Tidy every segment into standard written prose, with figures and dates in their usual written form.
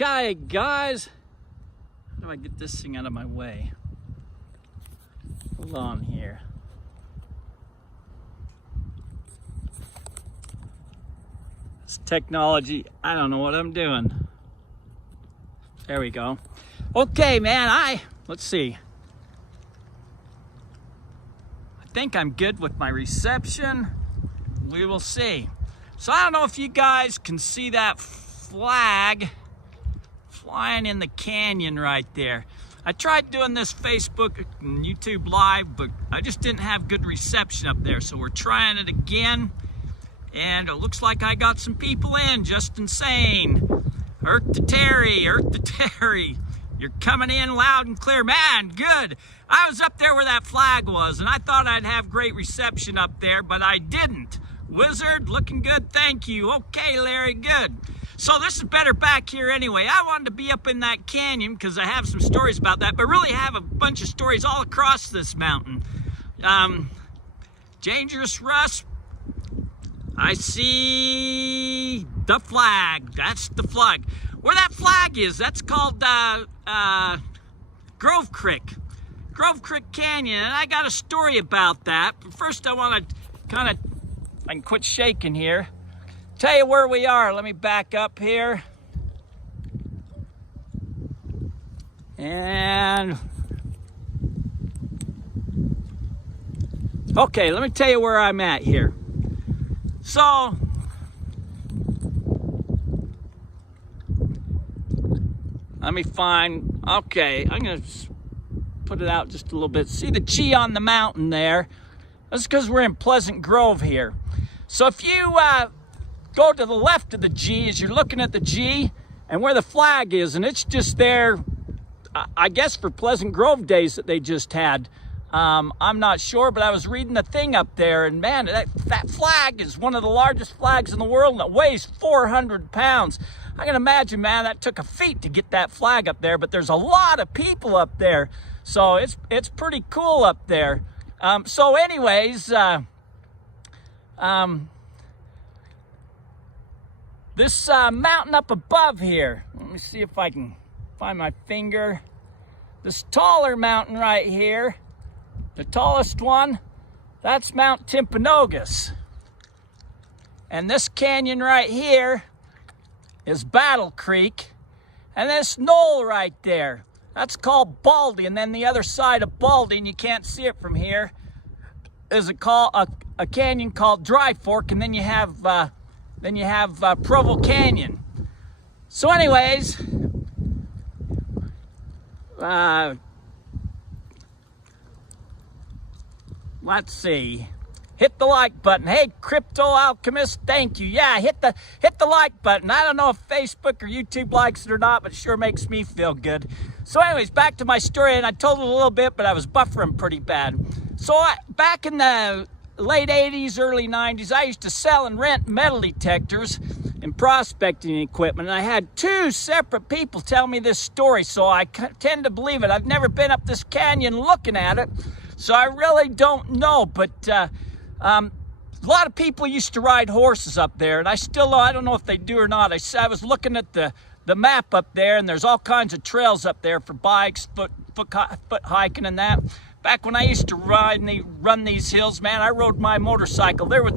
Okay, guys. How do I get this thing out of my way? Hold on here. This technology, I don't know what I'm doing. There we go. Okay, man, let's see. I think I'm good with my reception. We will see. So I don't know if you guys can see that flag flying in the canyon right there. I tried doing this Facebook and YouTube live, but I just didn't have good reception up there. So we're trying it again. And it looks like I got some people in, just insane. Earth to Terry, Earth to Terry. You're coming in loud and clear. Man, good. I was up there where that flag was, and I thought I'd have great reception up there, but I didn't. Wizard, looking good, thank you. Okay, Larry, good. So this is better back here anyway. I wanted to be up in that canyon because I have some stories about that, but really have a bunch of stories all across this mountain. Dangerous Russ, I see the flag. That's the flag. Where that flag is, that's called Grove Creek. Grove Creek Canyon, and I got a story about that. But first I want to kind of, I can quit shaking here. Tell you where we are. Let me back up here. And okay, let me tell you where I'm at here. So let me find, okay, I'm gonna put it out just a little bit. See the G on the mountain there? That's because we're in Pleasant Grove here. So if you go to the left of the G as you're looking at the G and where the flag is, and it's just there, I guess for Pleasant Grove days that they just had. I'm not sure, but I was reading the thing up there, and man, that flag is one of the largest flags in the world, and it weighs 400 pounds. I can imagine, man, that took a feat to get that flag up there, but there's a lot of people up there, so it's pretty cool up there. So anyways, this mountain up above here, let me see if I can find my finger. This taller mountain right here, the tallest one, that's Mount Timpanogos. And this canyon right here is Battle Creek. And this knoll right there, that's called Baldy. And then the other side of Baldy, and you can't see it from here, is a canyon called Dry Fork. And then you have Provo Canyon. So anyways, let's see. Hit the like button. Hey, Crypto Alchemist, thank you. Yeah, hit the like button. I don't know if Facebook or YouTube likes it or not, but it sure makes me feel good. So anyways, back to my story, and I told it a little bit, but I was buffering pretty bad. So back in the late 80s, early 90s, I used to sell and rent metal detectors and prospecting equipment. And I had two separate people tell me this story, so I tend to believe it. I've never been up this canyon looking at it, so I really don't know. But a lot of people used to ride horses up there, and I still know, I don't know if they do or not. I was looking at the map up there, and there's all kinds of trails up there for bikes, foot hiking and that. Back when I used to run these hills, man, I rode my motorcycle. There was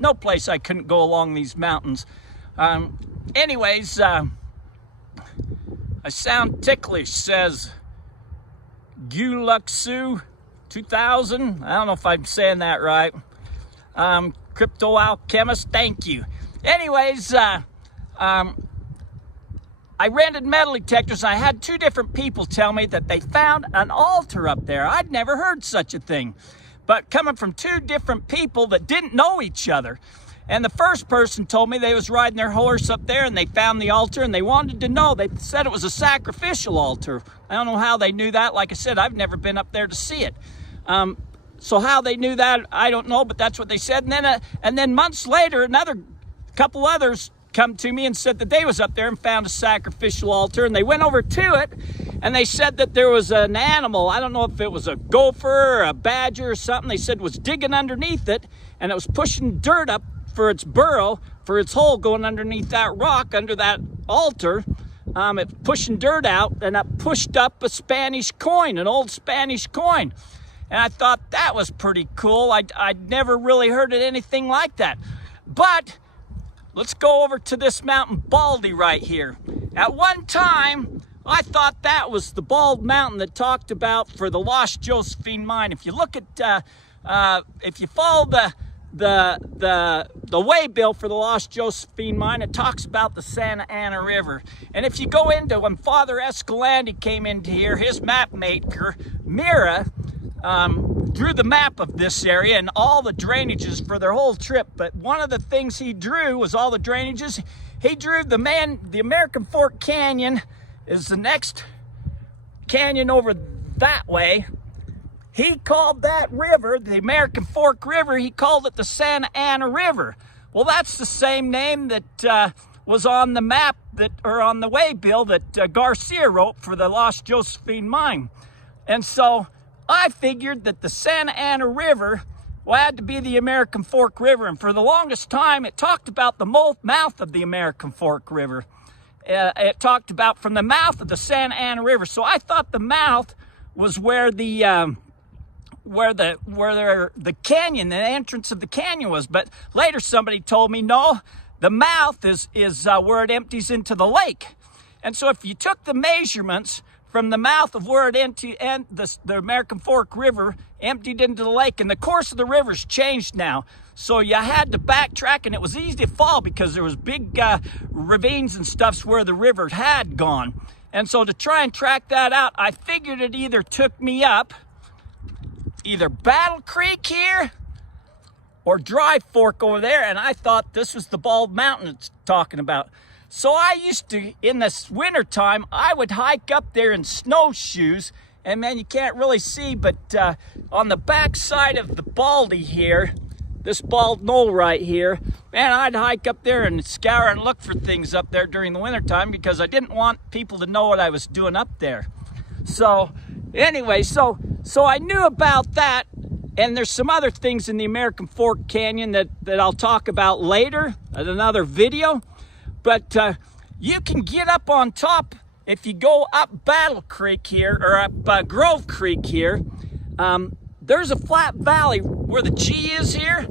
no place I couldn't go along these mountains. Anyways, I sound ticklish, says Guluxu 2000. I don't know if I'm saying that right. Crypto Alchemist, thank you. Anyways, I rented metal detectors. I had two different people tell me that they found an altar up there. I'd never heard such a thing, but coming from two different people that didn't know each other. And the first person told me they was riding their horse up there and they found the altar and they wanted to know. They said it was a sacrificial altar. I don't know how they knew that. Like I said, I've never been up there to see it. So how they knew that, I don't know, but that's what they said. And then months later, another couple others come to me and said that they was up there and found a sacrificial altar, and they went over to it and they said that there was an animal, I don't know if it was a gopher or a badger or something, they said was digging underneath it, and it was pushing dirt up for its burrow, for its hole going underneath that rock under that altar. pushing dirt out, and I pushed up a Spanish coin, an old Spanish coin. And I thought that was pretty cool. I'd never really heard of anything like that. But let's go over to this mountain Baldy right here. At one time, I thought that was the bald mountain that talked about for the Lost Josephine mine. If you look at, if you follow the waybill for the Lost Josephine mine, it talks about the Santa Ana River. And if you go into, when Father Escalante came into here, his map maker, Mira, drew the map of this area and all the drainages for their whole trip. But one of the things he drew was all the drainages. He drew the American Fork Canyon is the next canyon over that way. He called that river, the American Fork River, he called it the Santa Ana River. Well, that's the same name that was on the map or on the waybill that Garcia wrote for the Lost Josephine mine. And so I figured that the Santa Ana River had to be the American Fork River. And for the longest time, it talked about the mouth of the American Fork River. It talked about from the mouth of the Santa Ana River. So I thought the mouth was where the canyon, the entrance of the canyon was. But later somebody told me, no, the mouth is where it empties into the lake. And so if you took the measurements from the mouth of where it emptied, and the American Fork River emptied into the lake, and the course of the river's changed now. So you had to backtrack, and it was easy to fall because there was big ravines and stuffs where the river had gone. And so to try and track that out, I figured it either took me up either Battle Creek here or Dry Fork over there, and I thought this was the bald mountain it's talking about. So I used to, in this winter time, I would hike up there in snowshoes, and man, you can't really see, but on the back side of the Baldy here, this bald knoll right here, man, I'd hike up there and scour and look for things up there during the winter time because I didn't want people to know what I was doing up there. So anyway, so I knew about that, and there's some other things in the American Fork Canyon that I'll talk about later in another video. But you can get up on top if you go up Battle Creek here, or up Grove Creek here. There's a flat valley where the G is here.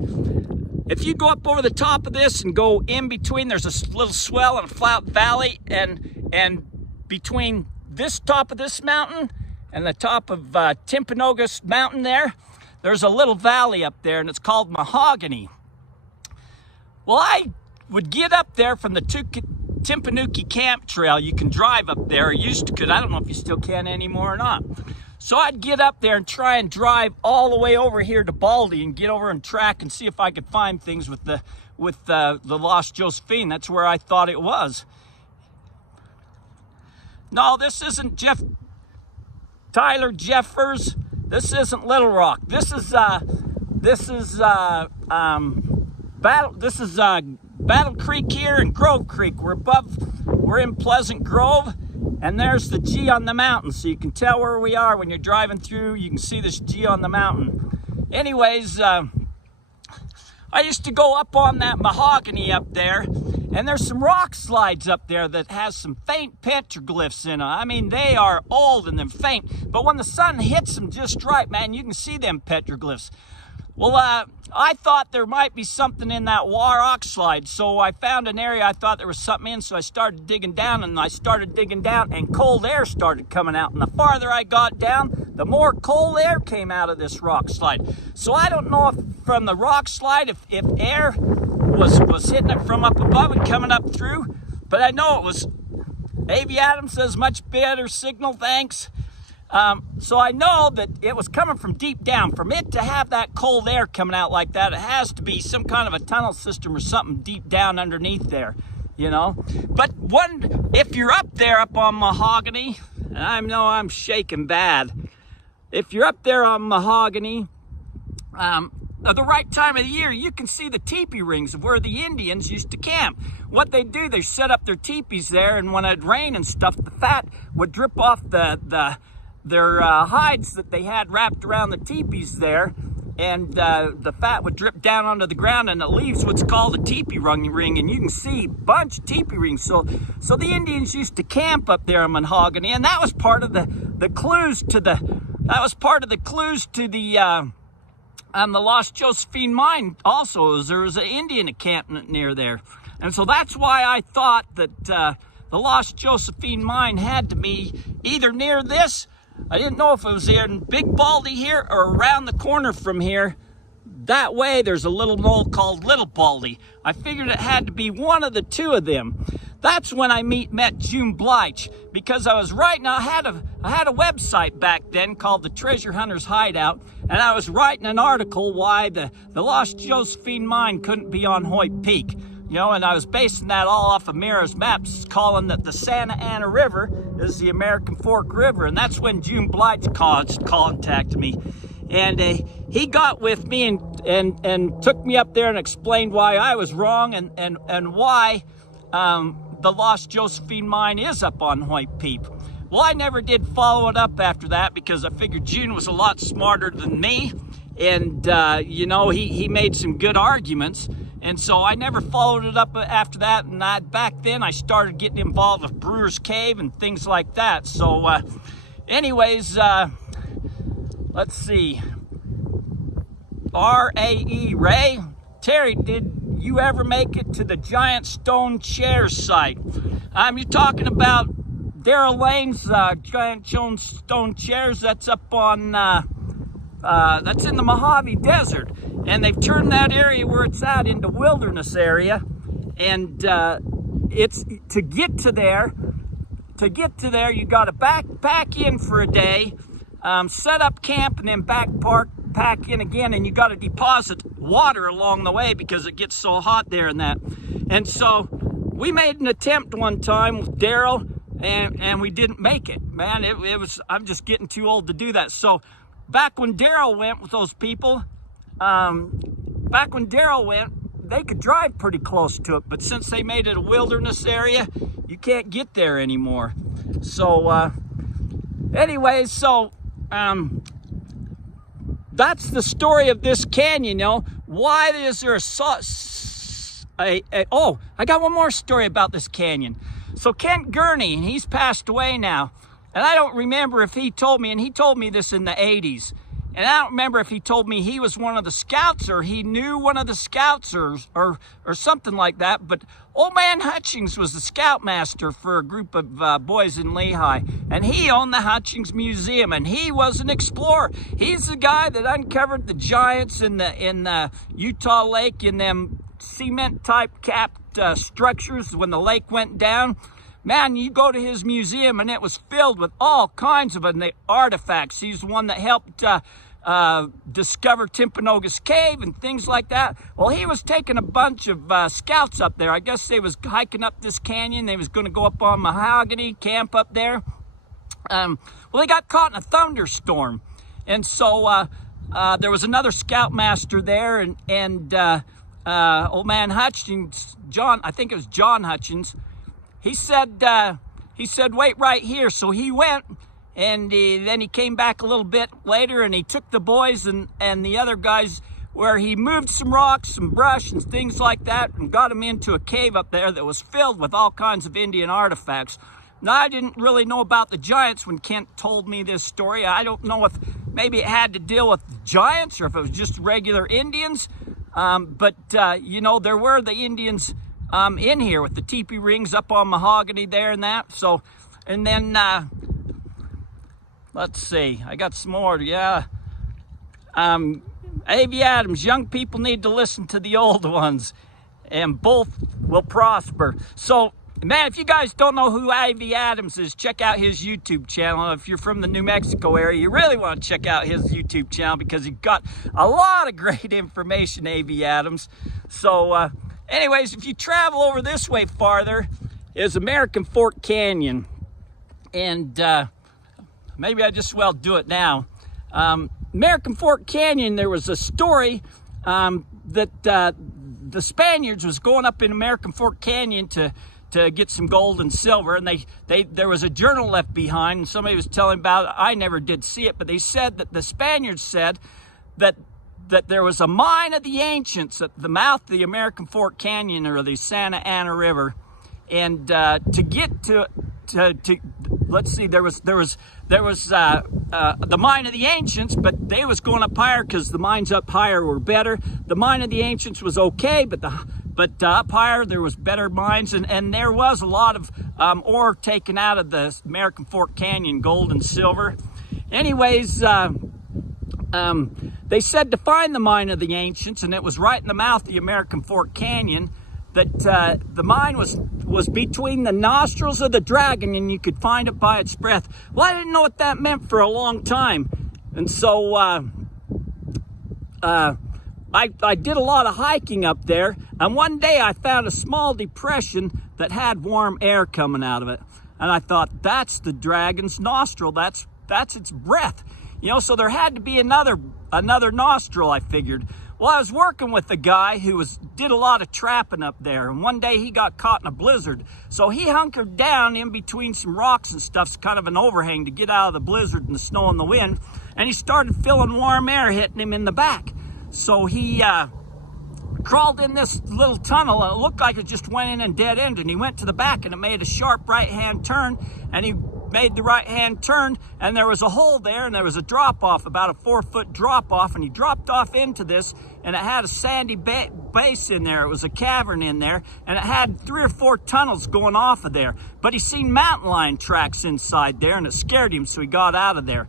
If you go up over the top of this and go in between, there's a little swell and a flat valley, and between this top of this mountain and the top of Timpanogos Mountain there's a little valley up there, and it's called Mahogany. Well, I would get up there from the Timpanuki Camp Trail. You can drive up there, or used to could. I don't know if you still can anymore or not. So I'd get up there and try and drive all the way over here to Baldy and get over and track and see if I could find things with the Lost Josephine. That's where I thought it was. No, this isn't Tyler Jeffers. This isn't Little Rock. This is Battle Creek here and Grove Creek. We're in Pleasant Grove, and there's the G on the mountain, so you can tell where we are when you're driving through. You can see this G on the mountain. Anyways, I used to go up on that Mahogany up there, and there's some rock slides up there that has some faint petroglyphs in them. I mean, they are old and they're faint, but when the sun hits them just right, man, you can see them petroglyphs. Well, I thought there might be something in that rock slide, so I found an area I thought there was something in, so I started digging down, and cold air started coming out. And the farther I got down, the more cold air came out of this rock slide. So I don't know if from the rock slide, if air was hitting it from up above and coming up through, but I know it was. Avy Adams says, much better signal, thanks. So I know that it was coming from deep down. For it to have that cold air coming out like that, it has to be some kind of a tunnel system or something deep down underneath there, you know. But if you're up there up on Mahogany, and I know I'm shaking bad, if you're up there on Mahogany, at the right time of the year, you can see the teepee rings of where the Indians used to camp. What they do, they set up their teepees there, and when it'd rain and stuff, the fat would drip off their hides that they had wrapped around the teepees there, and the fat would drip down onto the ground, and it leaves what's called a teepee ring, and you can see a bunch of teepee rings. So the Indians used to camp up there in Mahogany, and that was part of the clues to the Lost Josephine mine. Also, there was an Indian encampment near there, and so that's why I thought that the Lost Josephine mine had to be either near this. I didn't know if it was in Big Baldy here or around the corner from here. That way, there's a little knoll called Little Baldy. I figured it had to be one of the two of them. That's when I met June Blythe, because I was writing. I had a website back then called the Treasure Hunter's Hideout, and I was writing an article why the Lost Josephine mine couldn't be on Hoyt Peak. You know, and I was basing that all off of Mira's maps, calling that the Santa Ana River is the American Fork River. And that's when June Blythe contacted me. And he got with me and took me up there and explained why I was wrong and why the Lost Josephine mine is up on Hoyt Peak. Well, I never did follow it up after that because I figured June was a lot smarter than me. And, you know, he made some good arguments. And so I never followed it up after that. And back then I started getting involved with Brewer's Cave and things like that. So anyways, let's see. R.A.E. Ray. Terry, did you ever make it to the Giant Stone Chairs site? You're talking about Darrell Lane's Giant Stone Chairs. That's up on, that's in the Mojave Desert. And they've turned that area where it's at into wilderness area. And it's to get to there, you got to back in for a day, set up camp, and then pack in again. And you got to deposit water along the way because it gets so hot there and that. And so we made an attempt one time with Darrell, and we didn't make it. Man, it was, I'm just getting too old to do that. So back when Darrell went with those people, they could drive pretty close to it, but since they made it a wilderness area, you can't get there anymore. So, anyways, so, that's the story of this canyon, you know. Why is there oh, I got one more story about this canyon. So Kent Gurney, and he's passed away now, and I don't remember if he told me, and he told me this in the 80s, and I don't remember if he told me he was one of the scouts or he knew one of the scouts or something like that. But old man Hutchkins was the scoutmaster for a group of boys in Lehigh. And he owned the Hutchkins Museum, and he was an explorer. He's the guy that uncovered the giants in the Utah Lake in them cement-type capped structures when the lake went down. Man, you go to his museum, and it was filled with all kinds of artifacts. He's the one that helped discover Timpanogos Cave and things like that. Well, he was taking a bunch of scouts up there. I guess they was hiking up this canyon. They was going to go up on Mahogany, camp up there. Well, they got caught in a thunderstorm. And so there was another scoutmaster there, and old man Hutchins, I think it was John Hutchins, he said, wait right here. So he went, and then he came back a little bit later, and he took the boys and the other guys where he moved some rocks, some brush, and things like that, and got them into a cave up there that was filled with all kinds of Indian artifacts. Now, I didn't really know about the giants when Kent told me this story. I don't know if maybe it had to deal with giants or if it was just regular Indians. But you know, there were the Indians in here with the teepee rings up on Mahogany there and that. So, and then, let's see, I got some more, yeah. A.V. Adams, young people need to listen to the old ones, and both will prosper. So, man, if you guys don't know who A.V. Adams is, check out his YouTube channel. If you're from the New Mexico area, you really want to check out his YouTube channel because he got a lot of great information, A.V. Adams. So, anyways, if you travel over this way farther, is American Fork Canyon. And maybe I just well do it now. American Fork Canyon, there was a story that the Spaniards was going up in American Fork Canyon to get some gold and silver, and there was a journal left behind, and somebody was telling about it. I never did see it, but they said that the Spaniards said that that there was a mine of the ancients at the mouth of the American Fork Canyon or the Santa Ana River. And to get to let's see, there was the mine of the ancients, but they was going up higher because the mines up higher were better. The mine of the ancients was okay, but up higher there was better mines, and there was a lot of ore taken out of the American Fork Canyon, gold and silver. Anyways, they said to find the mine of the ancients, and it was right in the mouth of the American Fork Canyon. That the mine was between the nostrils of the dragon, and you could find it by its breath. Well, I didn't know what that meant for a long time, and so I did a lot of hiking up there, and one day I found a small depression that had warm air coming out of it, and I thought, that's the dragon's nostril. That's its breath, you know. So there had to be another nostril, I figured. Well, I was working with a guy who did a lot of trapping up there, and one day he got caught in a blizzard. So he hunkered down in between some rocks and stuff, kind of an overhang to get out of the blizzard and the snow and the wind, and he started feeling warm air hitting him in the back. So he crawled in this little tunnel, and it looked like it just went in and dead end, and he went to the back, and it made a sharp right-hand turn, and he made the right-hand turn, and there was a hole there, and there was a drop-off, about a 4-foot drop-off, and he dropped off into this, and it had a sandy base in there. It was a cavern in there, and it had 3 or 4 tunnels going off of there. But he seen mountain lion tracks inside there, and it scared him, so he got out of there.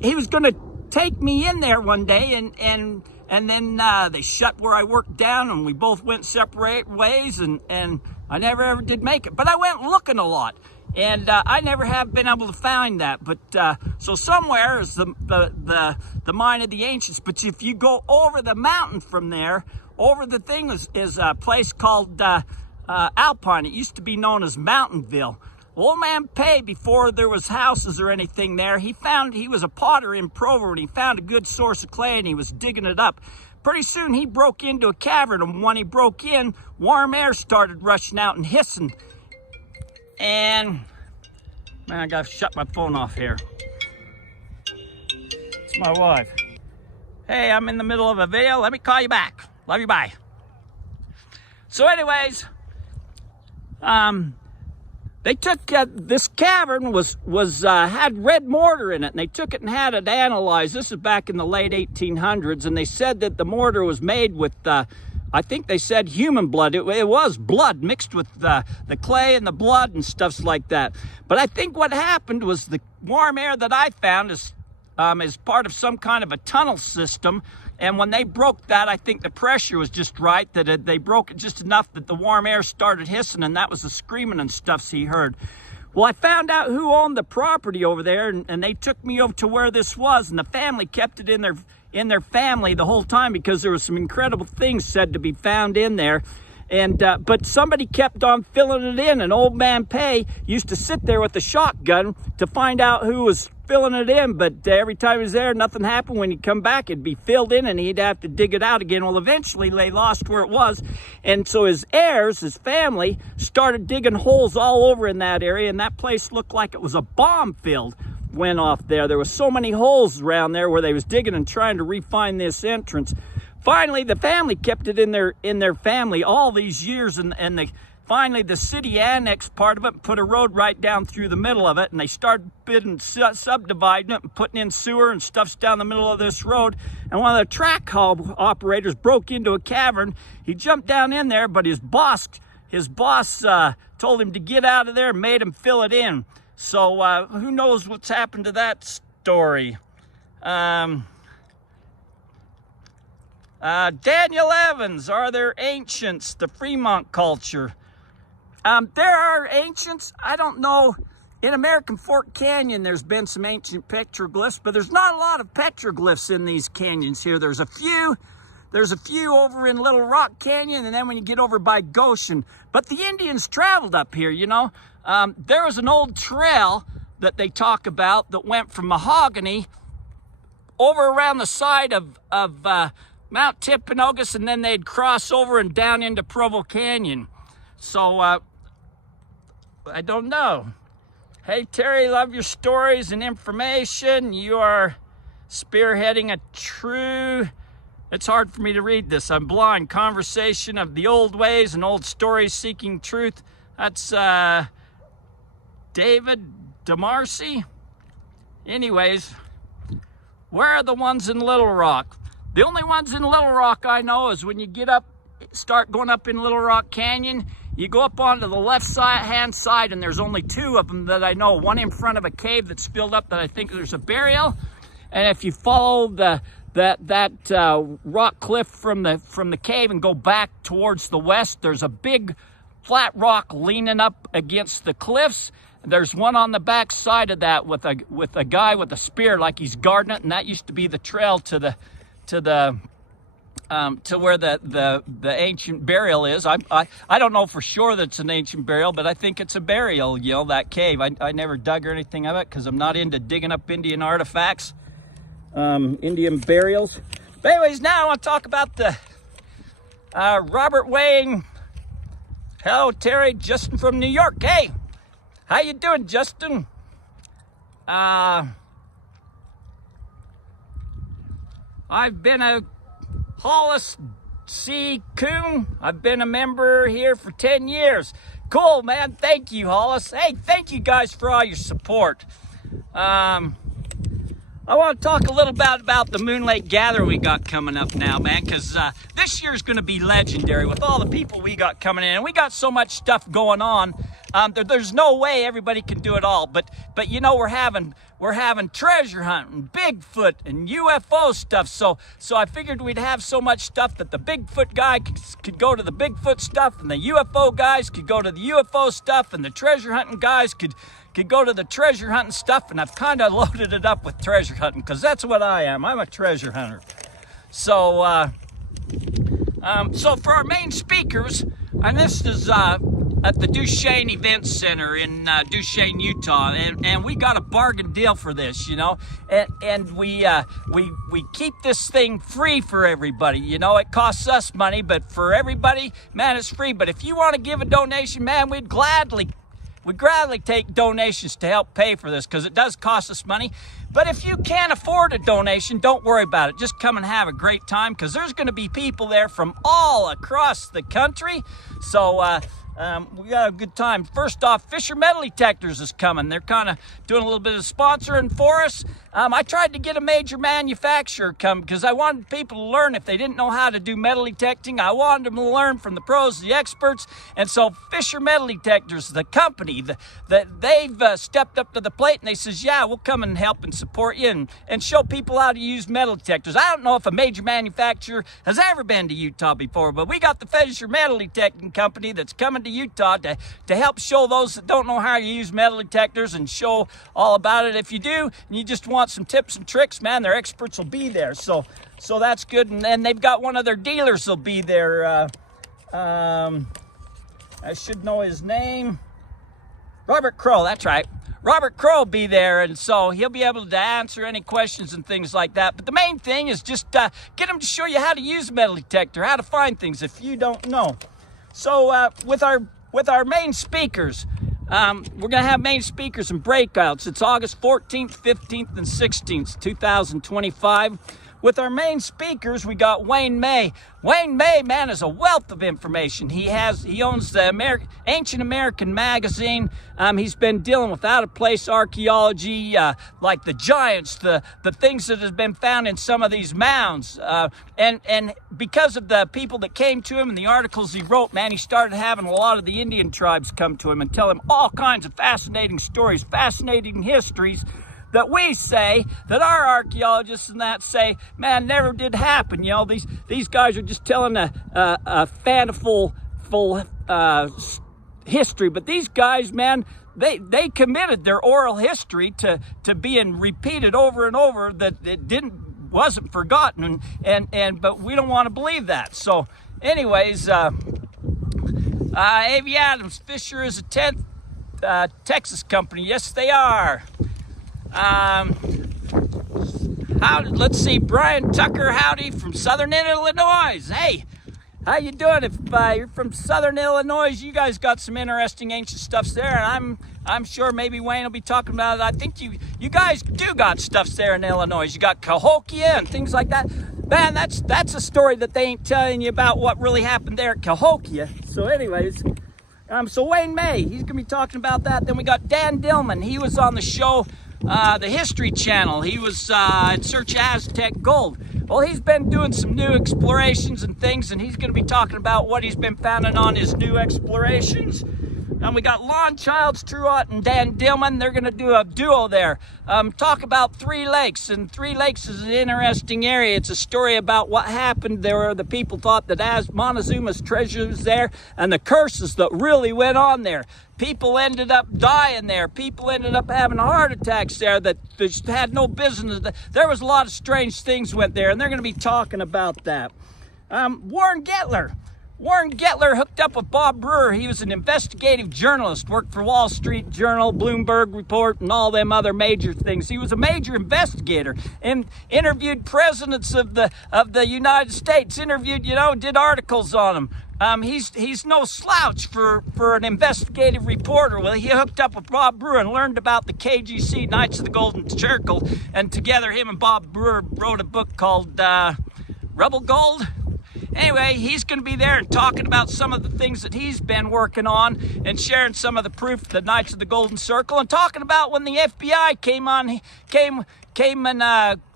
He was going to take me in there one day, and then they shut where I worked down, and we both went separate ways, and I never ever did make it. But I went looking a lot. And I never have been able to find that, but so somewhere is the mine of the ancients. But if you go over the mountain from there, over the thing is a place called Alpine. It used to be known as Mountainville. Old man Pay, before there was houses or anything there, he was a potter in Provo, and he found a good source of clay, and he was digging it up. Pretty soon he broke into a cavern, and when he broke in, warm air started rushing out and hissing. And, man, I gotta shut my phone off here. It's my wife. Hey, I'm in the middle of a video. Let me call you back. Love you, bye. So anyways, they took, this cavern had red mortar in it, and they took it and had it analyzed. This is back in the late 1800s, and they said that the mortar was made with, I think they said human blood. It was blood mixed with the clay and the blood and stuff like that. But I think what happened was the warm air that I found is part of some kind of a tunnel system. And when they broke that, I think the pressure was just right, that they broke it just enough that the warm air started hissing, and that was the screaming and stuff he heard. Well, I found out who owned the property over there, and they took me over to where this was, and the family kept it in their family the whole time because there was some incredible things said to be found in there. And but somebody kept on filling it in, and old man Pay used to sit there with a shotgun to find out who was filling it in. But every time he was there, nothing happened. When he'd come back, it'd be filled in, and he'd have to dig it out again. Well, eventually they lost where it was, and so his heirs, his family, started digging holes all over in that area, and that place looked like it was a bomb field went off there. There was so many holes around there where they was digging and trying to refine this entrance. Finally, the family kept it in their family all these years, and finally the city annexed part of it and put a road right down through the middle of it, and they started subdividing it and putting in sewer and stuffs down the middle of this road. And one of the track haul operators broke into a cavern. He jumped down in there, but his boss told him to get out of there and made him fill it in. So who knows what's happened to that story. Daniel Evans, are there ancients? The Fremont culture. There are ancients. I don't know. In American Fork Canyon, there's been some ancient petroglyphs, but there's not a lot of petroglyphs in these canyons here. There's a few over in Little Rock Canyon, and then when you get over by Goshen. But the Indians traveled up here, you know. There was an old trail that they talk about that went from Mahogany over around the side of Mount Timpanogos, and then they'd cross over and down into Provo Canyon. So, I don't know. Hey, Terry, love your stories and information. You are spearheading a true It's hard for me to read this. I'm blind. Conversation of the old ways and old stories seeking truth. That's David DeMarcy. Anyways, where are the ones in Little Rock? The only ones in Little Rock I know is when you get up, start going up in Little Rock Canyon, you go up onto the left hand side, and there's only two of them that I know. One in front of a cave that's filled up that I think there's a burial. And if you follow that rock cliff from the cave and go back towards the west, there's a big flat rock leaning up against the cliffs. There's one on the back side of that with a guy with a spear like he's guarding it, and that used to be the trail to where the ancient burial is. I don't know for sure that it's an ancient burial, but I think it's a burial, you know, that cave. I never dug or anything of it because I'm not into digging up Indian artifacts, Indian burials. But anyways, now I want to talk about the Robert Wayne. Hello, Terry. Justin from New York. Hey, how you doing, Justin? I've been a Hollis C. Coon. I've been a member here for 10 years. Cool, man. Thank you, Hollis. Hey, thank you guys for all your support. I want to talk a little bit about the Moon Lake Gather we got coming up now, man, because this year's going to be legendary with all the people we got coming in. And we got so much stuff going on. There's no way everybody can do it all. But you know, we're having treasure hunting, Bigfoot, and UFO stuff. So I figured we'd have so much stuff that the Bigfoot guy could go to the Bigfoot stuff, and the UFO guys could go to the UFO stuff, and the treasure hunting guys could go to the treasure hunting stuff. And I've kind of loaded it up with treasure hunting because that's what I am. I'm a treasure hunter. So for our main speakers, and this is at the Duchesne Event Center in Duchesne, Utah, and we got a bargain deal for this, you know, and we keep this thing free for everybody. You know, it costs us money, but for everybody, man, it's free. But if you want to give a donation, man, we'd gladly take donations to help pay for this because it does cost us money. But if you can't afford a donation, don't worry about it. Just come and have a great time because there's going to be people there from all across the country. So we got a good time. First off, Fisher Metal Detectors is coming. They're kind of doing a little bit of sponsoring for us. I tried to get a major manufacturer come because I wanted people to learn if they didn't know how to do metal detecting. I wanted them to learn from the pros, the experts. And so Fisher Metal Detectors, the company, they've stepped up to the plate, and they says, yeah, we'll come and help and support you and show people how to use metal detectors. I don't know if a major manufacturer has ever been to Utah before, but we got the Fisher Metal Detecting Company that's coming to Utah to help show those that don't know how to use metal detectors and show all about it. If you do, and you just want some tips and tricks, man, their experts will be there. So that's good. And then they've got one of their dealers will be there. I should know his name. Robert Crow, that's right. Robert Crow will be there, and so he'll be able to answer any questions and things like that. But the main thing is just get him to show you how to use a metal detector, how to find things if you don't know. So with our main speakers, we're going to have main speakers and breakouts. It's August 14th, 15th, and 16th, 2025. With our main speakers, we got Wayne May. Wayne May, man, is a wealth of information. He owns the Ancient American magazine. He's been dealing with out-of-place archaeology, like the giants, the things that have been found in some of these mounds. And because of the people that came to him and the articles he wrote, man, he started having a lot of the Indian tribes come to him and tell him all kinds of fascinating stories, fascinating histories that we say, that our archaeologists and that say, man, never did happen. You know, these guys are just telling a fanciful history. But these guys, man, they committed their oral history to being repeated over and over, that it wasn't forgotten, but we don't want to believe that. So anyways, A.V. Adams Fisher is a 10th Texas company. Yes, they are. Let's see, Brian Tucker, howdy, from Southern Illinois. Hey, how you doing? If you're from Southern Illinois, you guys got some interesting ancient stuffs there, and I'm sure maybe Wayne will be talking about it. I think you guys do got stuffs there in Illinois. You got Cahokia and things like that. man, that's a story that they ain't telling you about what really happened there at Cahokia. So anyways, so Wayne May, he's gonna be talking about that. Then we got Dan Dillman. He was on the show, the History Channel. He was in search of Aztec gold. Well, he's been doing some new explorations and things, and he's gonna be talking about what he's been finding on his new explorations. And we got Lon Childs Truott and Dan Dillman. They're going to do a duo there. Talk about Three Lakes. And Three Lakes is an interesting area. It's a story about what happened there. The people thought that as Montezuma's treasure was there and the curses that really went on there. People ended up dying there. People ended up having heart attacks there that just had no business. There was a lot of strange things went there, and they're going to be talking about that. Warren Gettler hooked up with Bob Brewer. He was an investigative journalist, worked for Wall Street Journal, Bloomberg Report, and all them other major things. He was a major investigator and interviewed presidents of the United States, did articles on them. He's no slouch for an investigative reporter. Well, he hooked up with Bob Brewer and learned about the KGC, Knights of the Golden Circle, and together him and Bob Brewer wrote a book called Rebel Gold. Anyway, he's going to be there and talking about some of the things that he's been working on and sharing some of the proof of the Knights of the Golden Circle, and talking about when the FBI came and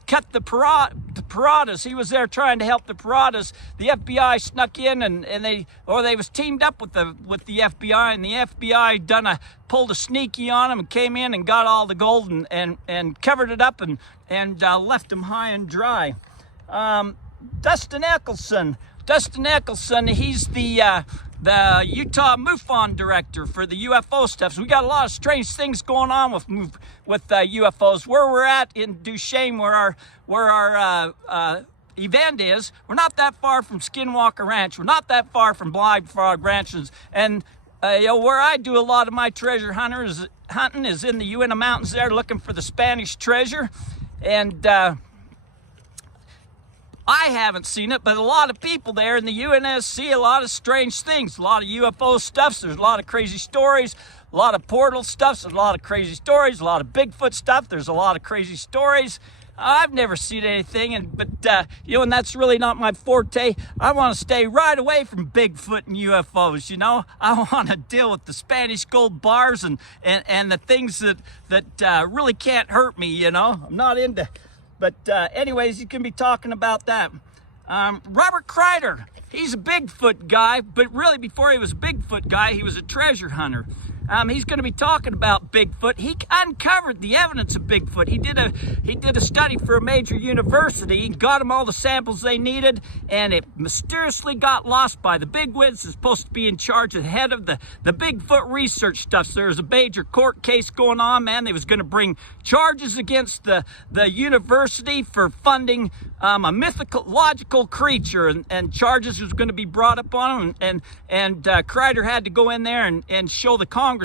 cut the Paradas. He was there trying to help the Paradas. The FBI snuck in and they was teamed up with the FBI, and the FBI pulled a sneaky on them and came in and got all the gold and covered it up and left them high and dry. Dustin Eccleston, he's the Utah MUFON director for the UFO stuff. So we got a lot of strange things going on with UFOs. Where we're at in Duchesne, where our event is, we're not that far from Skinwalker Ranch. We're not that far from Blind Frog Ranches. And where I do a lot of my treasure hunting is in the Uinta Mountains there, looking for the Spanish treasure. And I haven't seen it, but a lot of people there in the UNS see a lot of strange things, a lot of UFO stuff. There's a lot of crazy stories, a lot of portal stuff. There's a lot of crazy stories, a lot of Bigfoot stuff. There's a lot of crazy stories. I've never seen anything, but and that's really not my forte. I want to stay right away from Bigfoot and UFOs. I want to deal with the Spanish gold bars and the things that really can't hurt me. I'm not into. But anyways, you can be talking about that. Robert Kreider, he's a Bigfoot guy, but really before he was a Bigfoot guy, he was a treasure hunter. He's going to be talking about Bigfoot. He uncovered the evidence of Bigfoot. He did a study for a major university, got them all the samples they needed, and it mysteriously got lost by the bigwigs. Is supposed to be in charge of the head of the Bigfoot research stuff. So there's a major court case going on, man. They was going to bring charges against the university for funding a mythological creature, and charges was going to be brought up on him, and Kreider had to go in there and show the congressman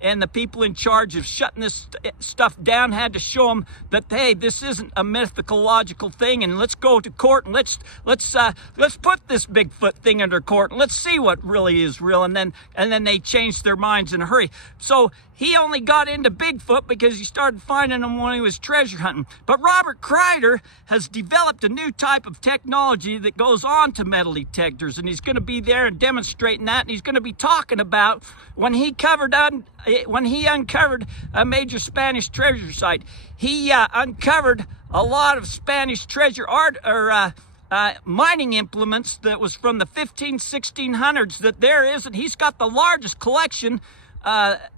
and the people in charge of shutting this stuff down, had to show them that, hey, this isn't a mythological thing, and let's go to court and let's put this Bigfoot thing under court and let's see what really is real. And then they changed their minds in a hurry. So he only got into Bigfoot because he started finding them when he was treasure hunting. But Robert Kreider has developed a new type of technology that goes on to metal detectors, and he's going to be there and demonstrating that, and he's going to be talking about when he uncovered a major Spanish treasure site. He uncovered a lot of Spanish treasure art or mining implements that was from the 1600s that there is, and he's got the largest collection that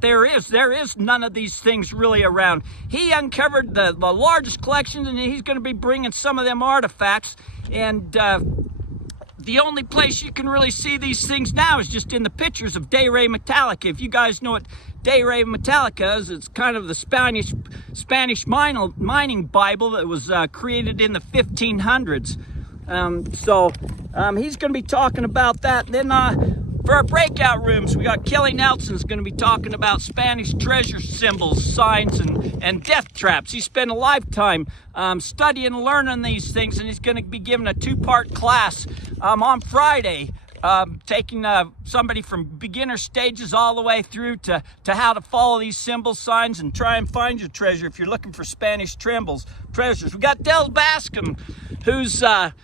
there is. There is none of these things really around. He uncovered the largest collection, and he's going to be bringing some of them artifacts. And the only place you can really see these things now is just in the pictures of De Re Metallica. If you guys know what De Re Metallica is, it's kind of the Spanish mining Bible that was created in the 1500s. He's going to be talking about that. And then for our breakout rooms, we got Kelly Nelson's going to be talking about Spanish treasure symbols, signs, and death traps. He spent a lifetime studying and learning these things, and he's going to be giving a 2-part class on Friday taking somebody from beginner stages all the way through to how to follow these symbol signs and try and find your treasure if you're looking for Spanish treasures. We got Del Bascom, who's a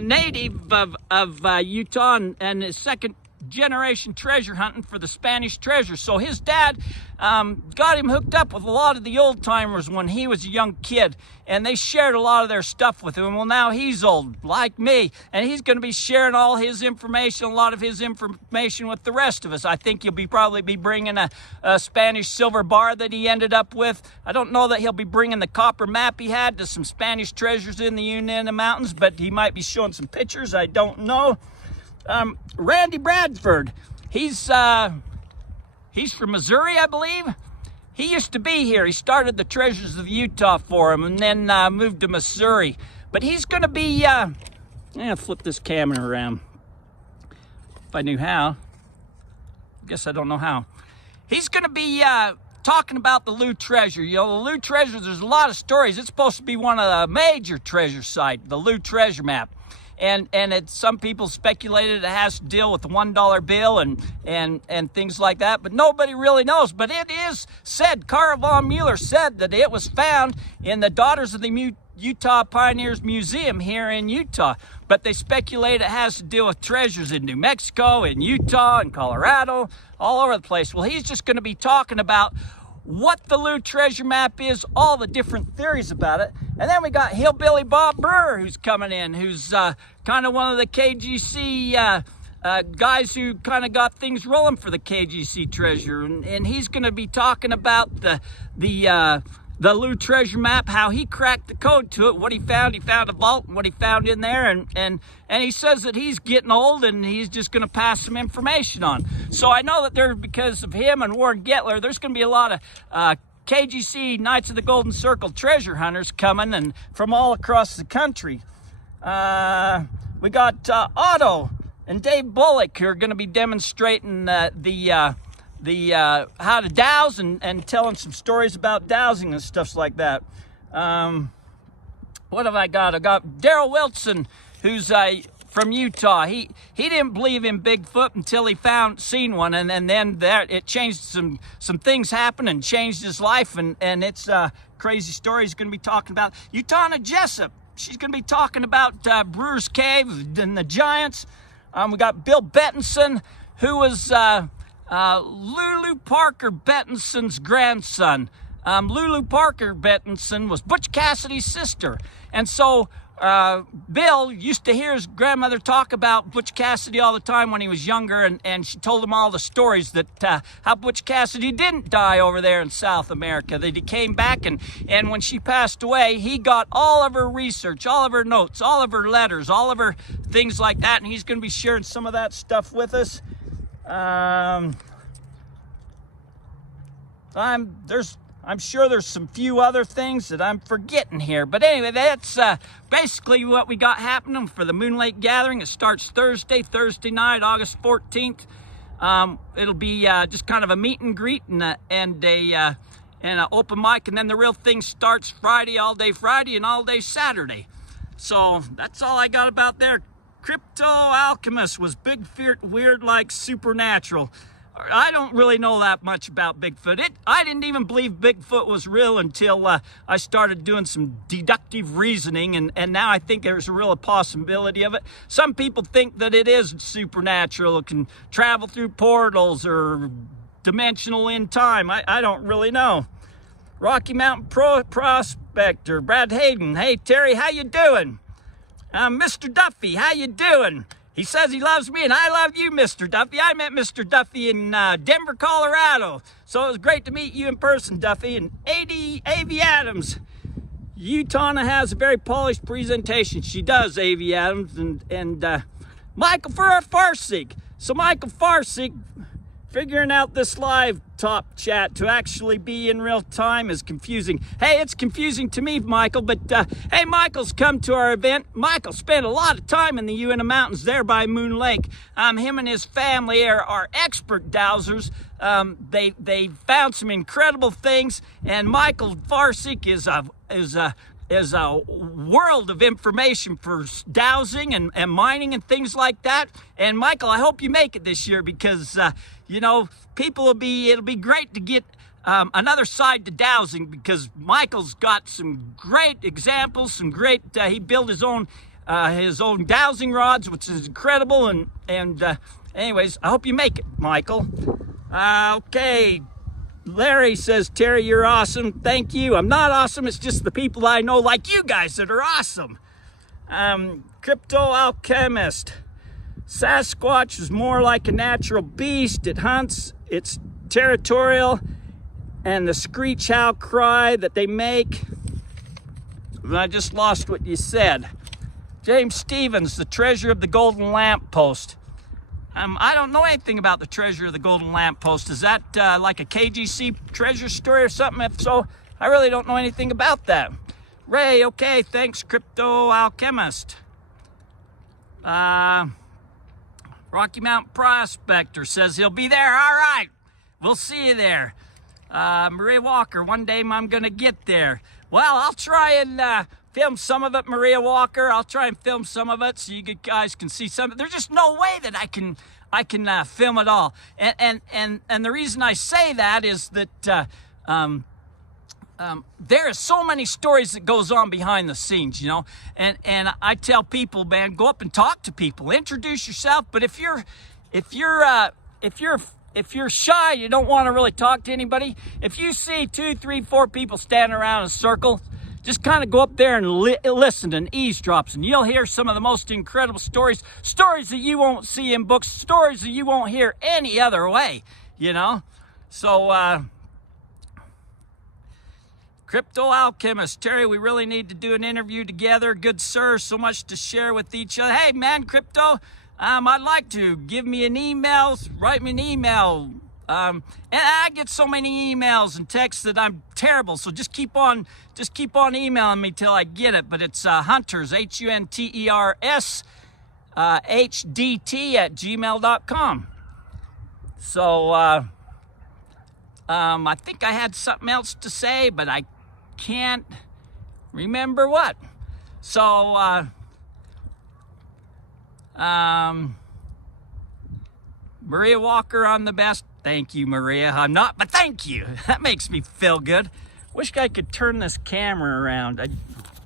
native of Utah and is second generation treasure hunting for the Spanish treasure. So his dad got him hooked up with a lot of the old timers when he was a young kid, and they shared a lot of their stuff with him. Well, now he's old like me, and he's going to be sharing all his information, a lot of his information with the rest of us. I think he'll probably be bringing a Spanish silver bar that he ended up with. I don't know that he'll be bringing the copper map he had to some Spanish treasures in the Union Mountains, but he might be showing some pictures. I don't know. Randy Bradford, he's from Missouri, I believe. He used to be here. He started the Treasures of Utah for him and then moved to Missouri. But he's going to be, I'm going to flip this camera around. If I knew how. I guess I don't know how. He's going to be talking about the Lou Treasure. You know, the Lou Treasure, there's a lot of stories. It's supposed to be one of the major treasure sites, the Lou Treasure map. And some people speculated it has to deal with the $1 bill and things like that, but nobody really knows. But it is said, Carl von Mueller said that it was found in the Daughters of the Utah Pioneers Museum here in Utah. But they speculate it has to deal with treasures in New Mexico, in Utah, in Colorado, all over the place. Well, he's just going to be talking about what the Lou Treasure map is, all the different theories about it. And then we got Hillbilly Bob Brewer, who's coming in, who's kind of one of the KGC guys who kind of got things rolling for the KGC Treasure. And he's going to be talking about the Lou Treasure map, how he cracked the code to it, what he found. He found a vault and what he found in there. And he says that he's getting old and he's just going to pass some information on. So I know that there, because of him and Warren Getler, there's going to be a lot of KGC Knights of the Golden Circle treasure hunters coming and from all across the country. We got Otto and Dave Bullock, who are going to be demonstrating the how to dowse and telling some stories about dowsing and stuff like that. What have I got? I got Daryl Wilson, who's from Utah. He didn't believe in Bigfoot until he seen one, and then it changed some things happened and changed his life, and it's a crazy story he's going to be talking about. Utana Jessup, she's going to be talking about Brewer's Cave and the Giants. We got Bill Bettinson, who was Lulu Parker Bettinson's grandson. Lulu Parker Bettinson was Butch Cassidy's sister. And so Bill used to hear his grandmother talk about Butch Cassidy all the time when he was younger, and she told him all the stories that how Butch Cassidy didn't die over there in South America, that he came back, and when she passed away, he got all of her research, all of her notes, all of her letters, all of her things like that, and he's going to be sharing some of that stuff with us. I'm sure there's some few other things that I'm forgetting here. But anyway, that's basically what we got happening for the Moon Lake Gathering. It starts Thursday night, August 14th. It'll be just kind of a meet and greet and an open mic. And then the real thing starts Friday, all day Friday and all day Saturday. So that's all I got about there. Crypto Alchemist was big, weird, like supernatural. I don't really know that much about Bigfoot. I didn't even believe Bigfoot was real until I started doing some deductive reasoning, and now I think there's a real possibility of it. Some people think that it is supernatural. It can travel through portals or dimensional in time. I don't really know. Rocky Mountain Prospector, Brad Hayden. Hey, Terry, how you doing? Mr. Duffy, how you doing? He says he loves me, and I love you, Mr. Duffy. I met Mr. Duffy in Denver, Colorado. So it was great to meet you in person, Duffy. And A.V. Adams. Utana has a very polished presentation. She does, A.V. Adams. And Michael Farsick. So Michael Farsick, figuring out this live top chat to actually be in real time is confusing. Hey, it's confusing to me, Michael, but hey, Michael's come to our event. Michael spent a lot of time in the Uinta Mountains there by Moon Lake. Him and his family are expert dowsers. They found some incredible things, and Michael Farsick is is a world of information for dowsing and mining and things like that. And Michael, I hope you make it this year because, you know, it'll be great to get another side to dowsing because Michael's got some great examples, some great, he built his own dowsing rods, which is incredible. And anyways, I hope you make it, Michael. Okay. Larry says, Terry, you're awesome. Thank you. I'm not awesome. It's just the people I know like you guys that are awesome. Crypto alchemist. Sasquatch is more like a natural beast. It hunts. It's territorial. And the screech owl cry that they make. I just lost what you said. James Stevens, the treasure of the golden lamppost. I don't know anything about the treasure of the golden lamppost. Is that like a KGC treasure story or something? If so, I really don't know anything about that. Ray, okay, thanks, crypto alchemist. Rocky Mountain Prospector says he'll be there. All right, we'll see you there. Maria Walker, one day I'm gonna get there. Well, I'll try and film some of it, Maria Walker. I'll try and film some of it so you guys can see some of it. There's just no way that I can film it all. And the reason I say that is that there are so many stories that goes on behind the scenes, you know. And I tell people, man, go up and talk to people, introduce yourself. But if you're shy, you don't want to really talk to anybody. If you see 2, 3, 4 people standing around in a circle, just kind of go up there and listen and eavesdrops, and you'll hear some of the most incredible stories that you won't see in books, stories that you won't hear any other way, you know. So, Crypto Alchemist, Terry, we really need to do an interview together. Good sir, so much to share with each other. Hey, man, Crypto, I'd like to give me an email, write me an email. And I get so many emails and texts that I'm terrible. So just keep on emailing me till I get it. But it's Hunters, Hunters, HDT@gmail.com. So I think I had something else to say, but I can't remember what. So Maria Walker, I'm the best. Thank you, Maria. I'm not, but thank you. That makes me feel good. Wish I could turn this camera around. I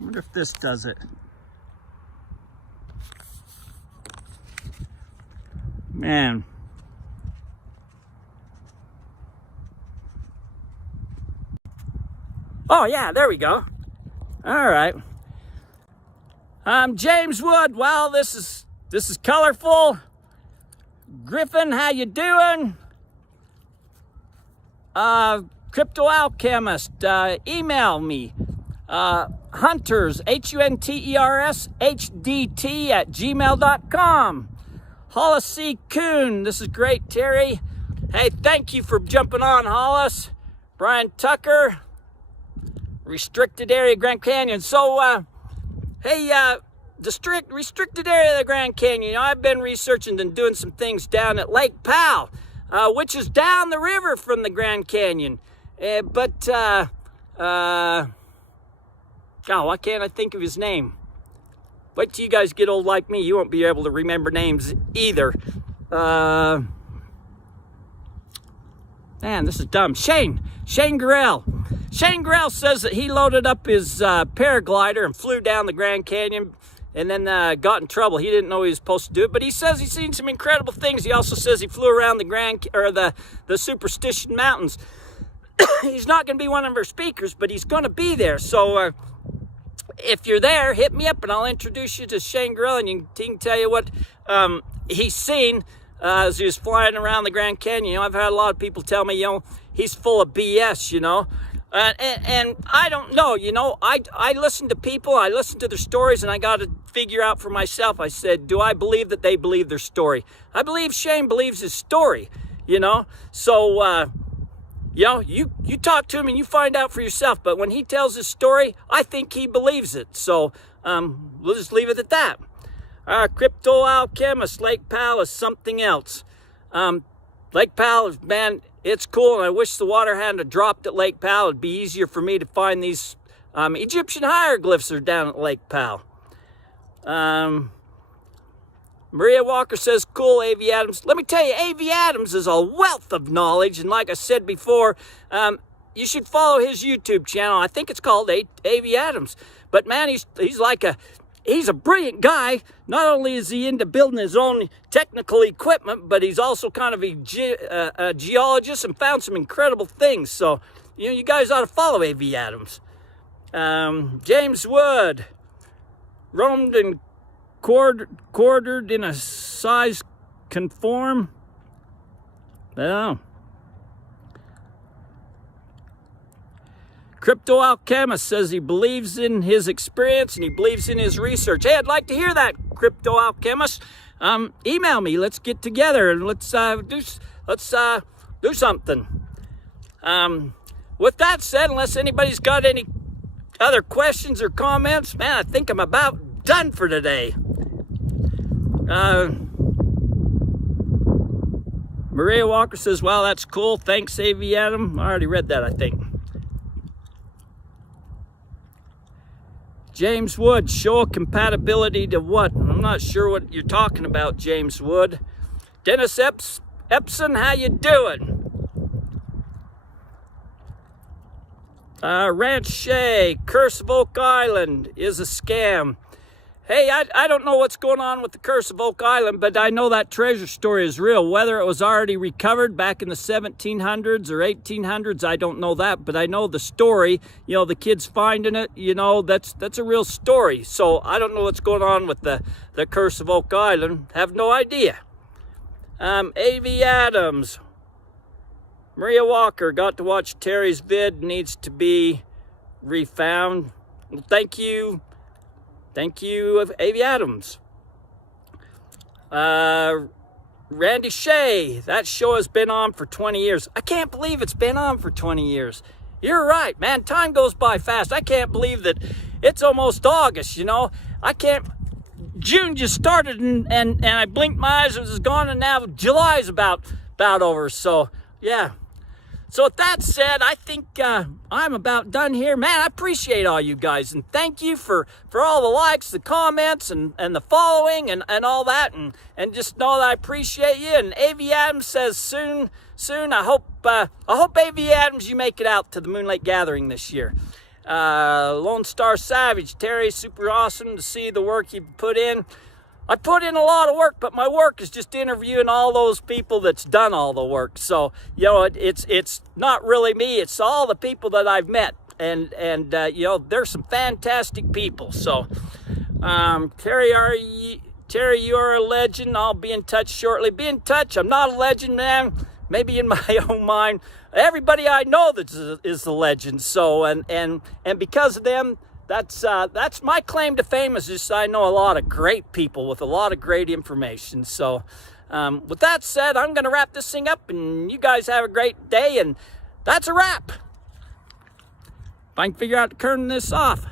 wonder if this does it. Man. Oh, yeah, there we go. All right. James Wood. Wow, this is colorful. Griffin, how you doing? Crypto Alchemist, email me. Hunters, Hunters, HDT@gmail.com. Hollis C. Coon, this is great, Terry. Hey, thank you for jumping on, Hollis. Brian Tucker, restricted area, Grand Canyon. So, hey, restricted area of the Grand Canyon. You know, I've been researching and doing some things down at Lake Powell, which is down the river from the Grand Canyon. God, why can't I think of his name? Wait till you guys get old like me. You won't be able to remember names either. Man, this is dumb. Shane Garrell. Shane Garrell says that he loaded up his paraglider and flew down the Grand Canyon and then got in trouble. He didn't know he was supposed to do it, but he says he's seen some incredible things. He also says he flew around the Superstition Mountains. He's not going to be one of our speakers, but he's going to be there. So if you're there, hit me up and I'll introduce you to Shane Garrell, and he can tell you what he's seen as he was flying around the Grand Canyon. You know, I've had a lot of people tell me, you know, he's full of BS, you know. And I don't know, you know, I listen to people, I listen to their stories, and I got to figure out for myself. I said, do I believe that they believe their story? I believe Shane believes his story, you know. So, you know, you talk to him and you find out for yourself. But when he tells his story, I think he believes it. So, we'll just leave it at that. Crypto Alchemist, Lake Powell is something else. Lake Powell, man, it's cool, and I wish the water hadn't dropped at Lake Powell. It'd be easier for me to find these Egyptian hieroglyphs are down at Lake Powell. Maria Walker says, cool, A.V. Adams. Let me tell you, A.V. Adams is a wealth of knowledge. And like I said before, you should follow his YouTube channel. I think it's called A.V. Adams. But man, he's a brilliant guy. Not only is he into building his own technical equipment, but he's also kind of a geologist and found some incredible things. So, you guys ought to follow A.V. Adams. James Wood, roamed and quartered in a size conform. I don't know. Crypto Alchemist says he believes in his experience and he believes in his research. Hey, I'd like to hear that, Crypto Alchemist. Email me. Let's get together and let's do something. With that said, unless anybody's got any other questions or comments, man, I think I'm about done for today. Maria Walker says, wow, that's cool. Thanks, A.V. Adam. I already read that, I think. James Wood, show compatibility to what? I'm not sure what you're talking about, James Wood. Dennis Epson, how you doing? Ranch Shay, Curse of Oak Island is a scam. Hey, I don't know what's going on with the Curse of Oak Island, but I know that treasure story is real. Whether it was already recovered back in the 1700s or 1800s, I don't know that, but I know the story. The kids finding it, that's a real story. So I don't know what's going on with the Curse of Oak Island. Have no idea. A.V. Adams. Maria Walker, got to watch Terry's vid, needs to be refound. Well, thank you. Thank you, A.V. Adams. Randy Shea, that show has been on for 20 years. I can't believe it's been on for 20 years. You're right, man. Time goes by fast. I can't believe that it's almost August, I can't. June just started and I blinked my eyes, it was gone, and now July's about over. So, yeah. So with that said, I think I'm about done here. Man, I appreciate all you guys, and thank you for all the likes, the comments, and the following, and all that, and just know that I appreciate you. And A.V. Adams says soon, I hope A.V. Adams, you make it out to the Moon Lake Gathering this year. Lone Star Savage, Terry, super awesome to see the work you put in. I put in a lot of work, but my work is just interviewing all those people that's done all the work. So, it's not really me. It's all the people that I've met. And there's some fantastic people. So, Terry, you are a legend. I'll be in touch shortly. Be in touch. I'm not a legend, man. Maybe in my own mind. Everybody I know that is a legend. So, and because of them, that's my claim to fame, is just I know a lot of great people with a lot of great information. So with that said, I'm going to wrap this thing up, and you guys have a great day, and that's a wrap. If I can figure out to turn this off.